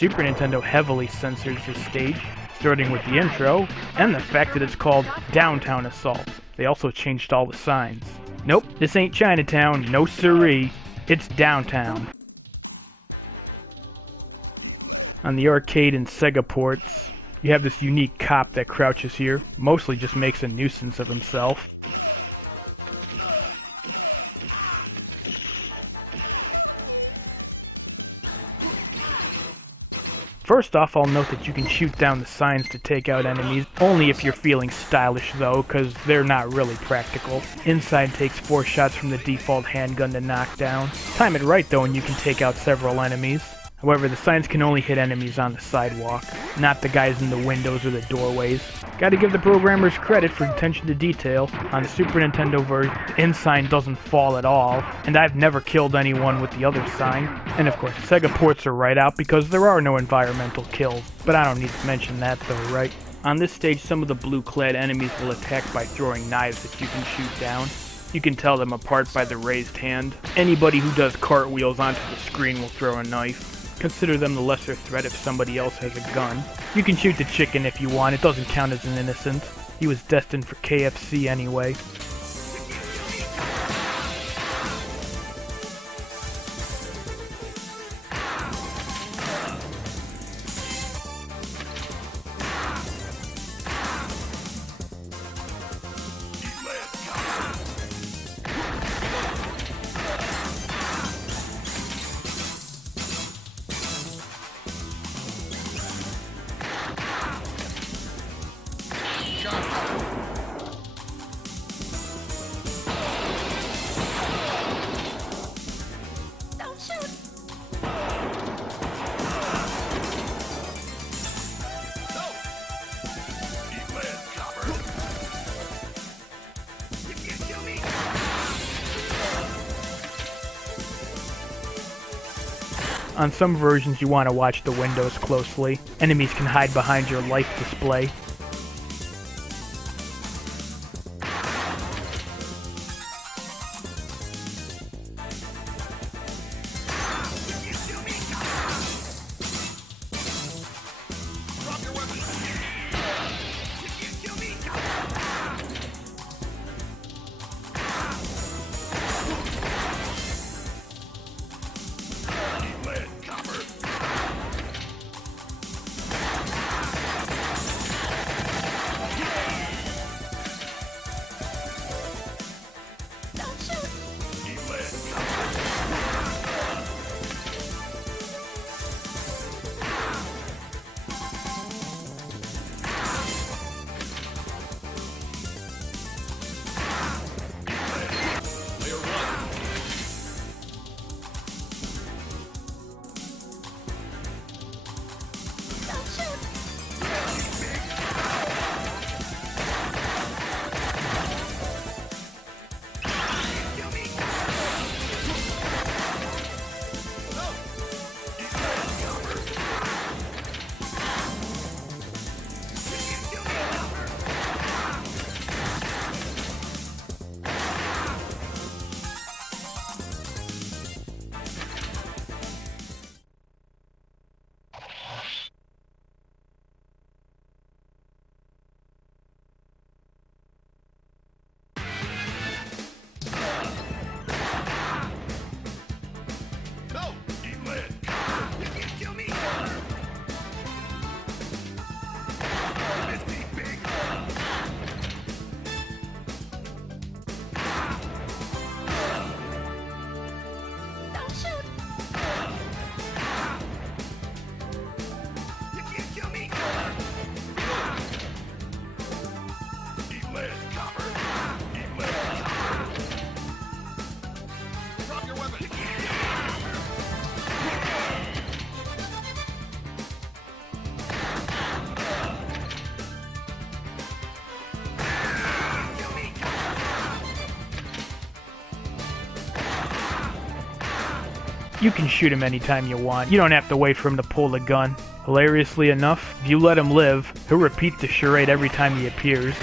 Super Nintendo heavily censors this stage, starting with the intro, and the fact that it's called Downtown Assault. They also changed all the signs. Nope, this ain't Chinatown, no siree, it's downtown. On the arcade and Sega ports, you have this unique cop that crouches here, mostly just makes a nuisance of himself. First off, I'll note that you can shoot down the signs to take out enemies, only if you're feeling stylish though, cause they're not really practical. Inside takes 4 shots from the default handgun to knock down. Time it right though and you can take out several enemies. However, the signs can only hit enemies on the sidewalk, not the guys in the windows or the doorways. Gotta give the programmers credit for attention to detail. On the Super Nintendo version, the in sign doesn't fall at all, and I've never killed anyone with the other sign. And of course, Sega ports are right out because there are no environmental kills, but I don't need to mention that though, right? On this stage, some of the blue-clad enemies will attack by throwing knives that you can shoot down. You can tell them apart by the raised hand. Anybody who does cartwheels onto the screen will throw a knife. Consider them the lesser threat if somebody else has a gun. You can shoot the chicken if you want, it doesn't count as an innocent. He was destined for KFC anyway. On some versions you want to watch the windows closely. Enemies can hide behind your life display. You can shoot him anytime you want. You don't have to wait for him to pull the gun. Hilariously enough, if you let him live, he'll repeat the charade every time he appears.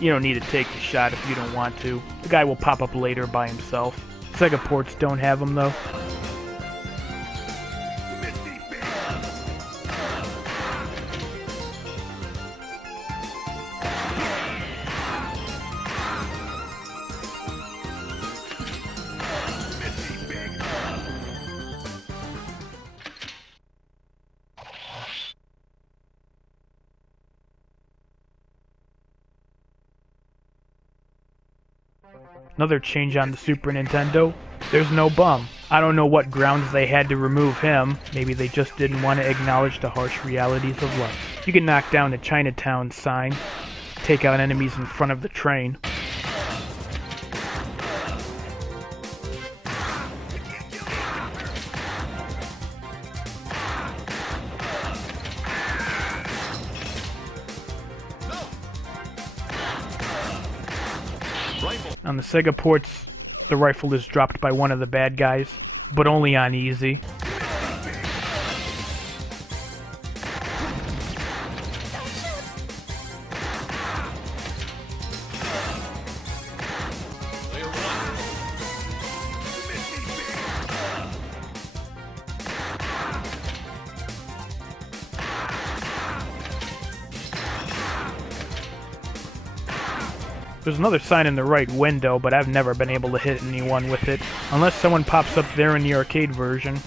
You don't need to take the shot if you don't want to. The guy will pop up later by himself. Sega ports don't have them though. Another change on the Super Nintendo, there's no Bum. I don't know what grounds they had to remove him. Maybe they just didn't want to acknowledge the harsh realities of life. You can knock down the Chinatown sign, take out enemies in front of the train. On the Sega ports, the rifle is dropped by one of the bad guys, but only on easy. There's another sign in the right window, but I've never been able to hit anyone with it, unless someone pops up there in the arcade version.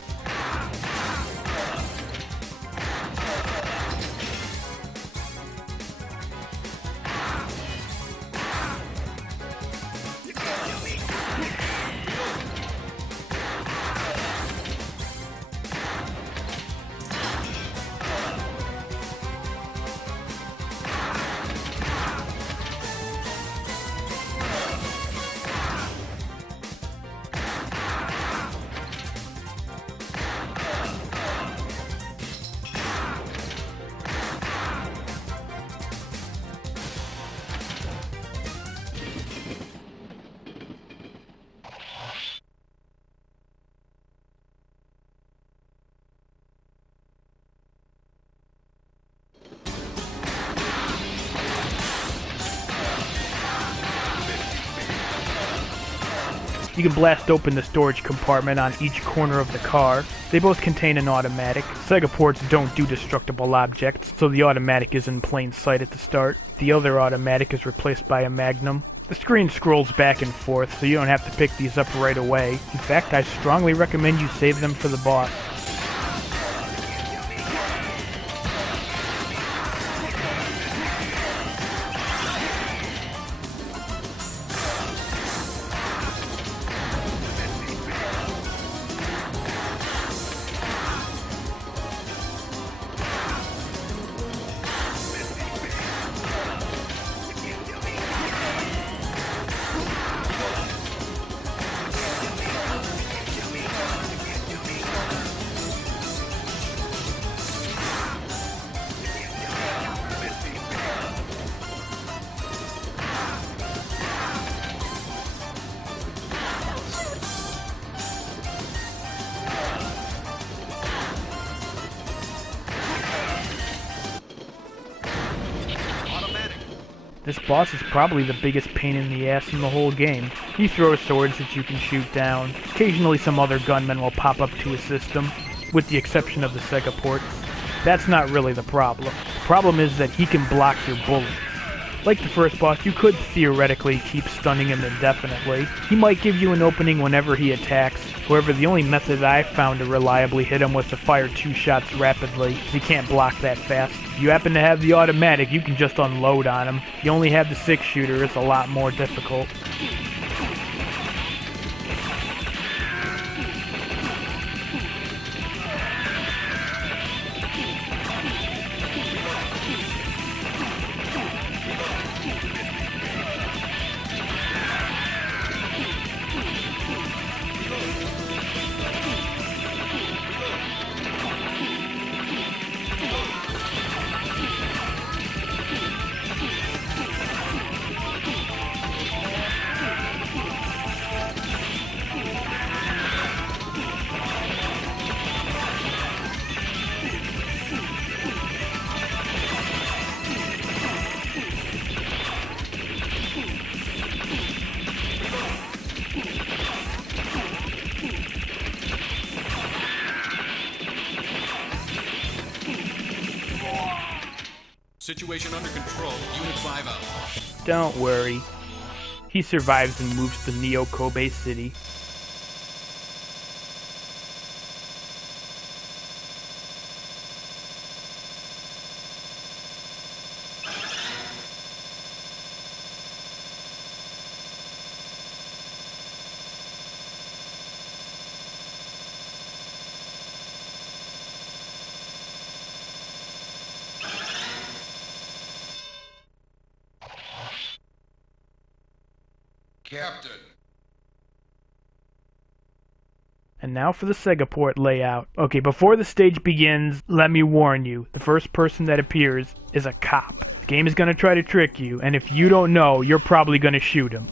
You can blast open the storage compartment on each corner of the car. They both contain an automatic. Sega ports don't do destructible objects, so the automatic is in plain sight at the start. The other automatic is replaced by a Magnum. The screen scrolls back and forth, so you don't have to pick these up right away. In fact, I strongly recommend you save them for the boss. This boss is probably the biggest pain in the ass in the whole game. He throws swords that you can shoot down. Occasionally some other gunmen will pop up to assist him, with the exception of the Sega ports. That's not really the problem. The problem is that he can block your bullets. Like the first boss, you could theoretically keep stunning him indefinitely. He might give you an opening whenever he attacks. However, the only method I've found to reliably hit him was to fire 2 shots rapidly. He can't block that fast. If you happen to have the automatic, you can just unload on him. If you only have the 6-shooter, it's a lot more difficult. Situation under control. Unit 5 out. Don't worry. He survives and moves to Neo Kobe City. Captain. And now for the SEGA port layout. Okay, before the stage begins, let me warn you, the first person that appears is a cop. The game is gonna try to trick you, and if you don't know, you're probably gonna shoot him.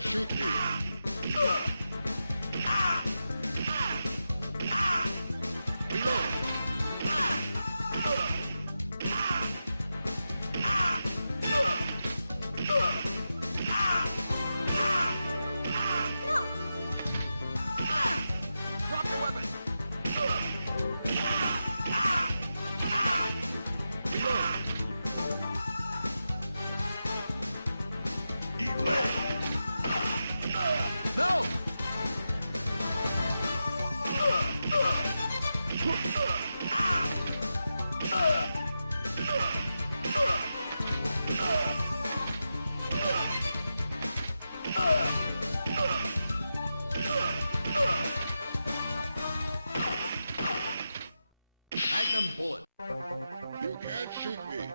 Shoot me! No! Magnum bullet. You can't shoot me!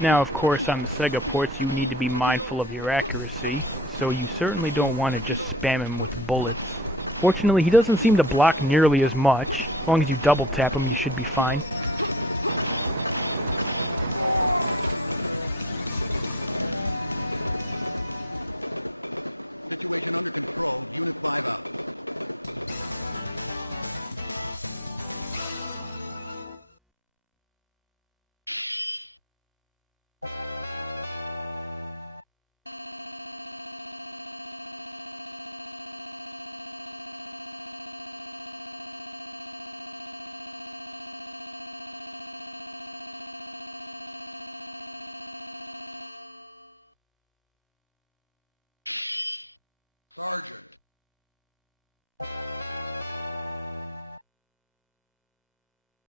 Now, of course, on the SEGA ports, you need to be mindful of your accuracy, so you certainly don't want to just spam him with the bullets. Fortunately, he doesn't seem to block nearly as much. As long as you double tap him, you should be fine. Situation under control. Unit 5 out. Sergeant.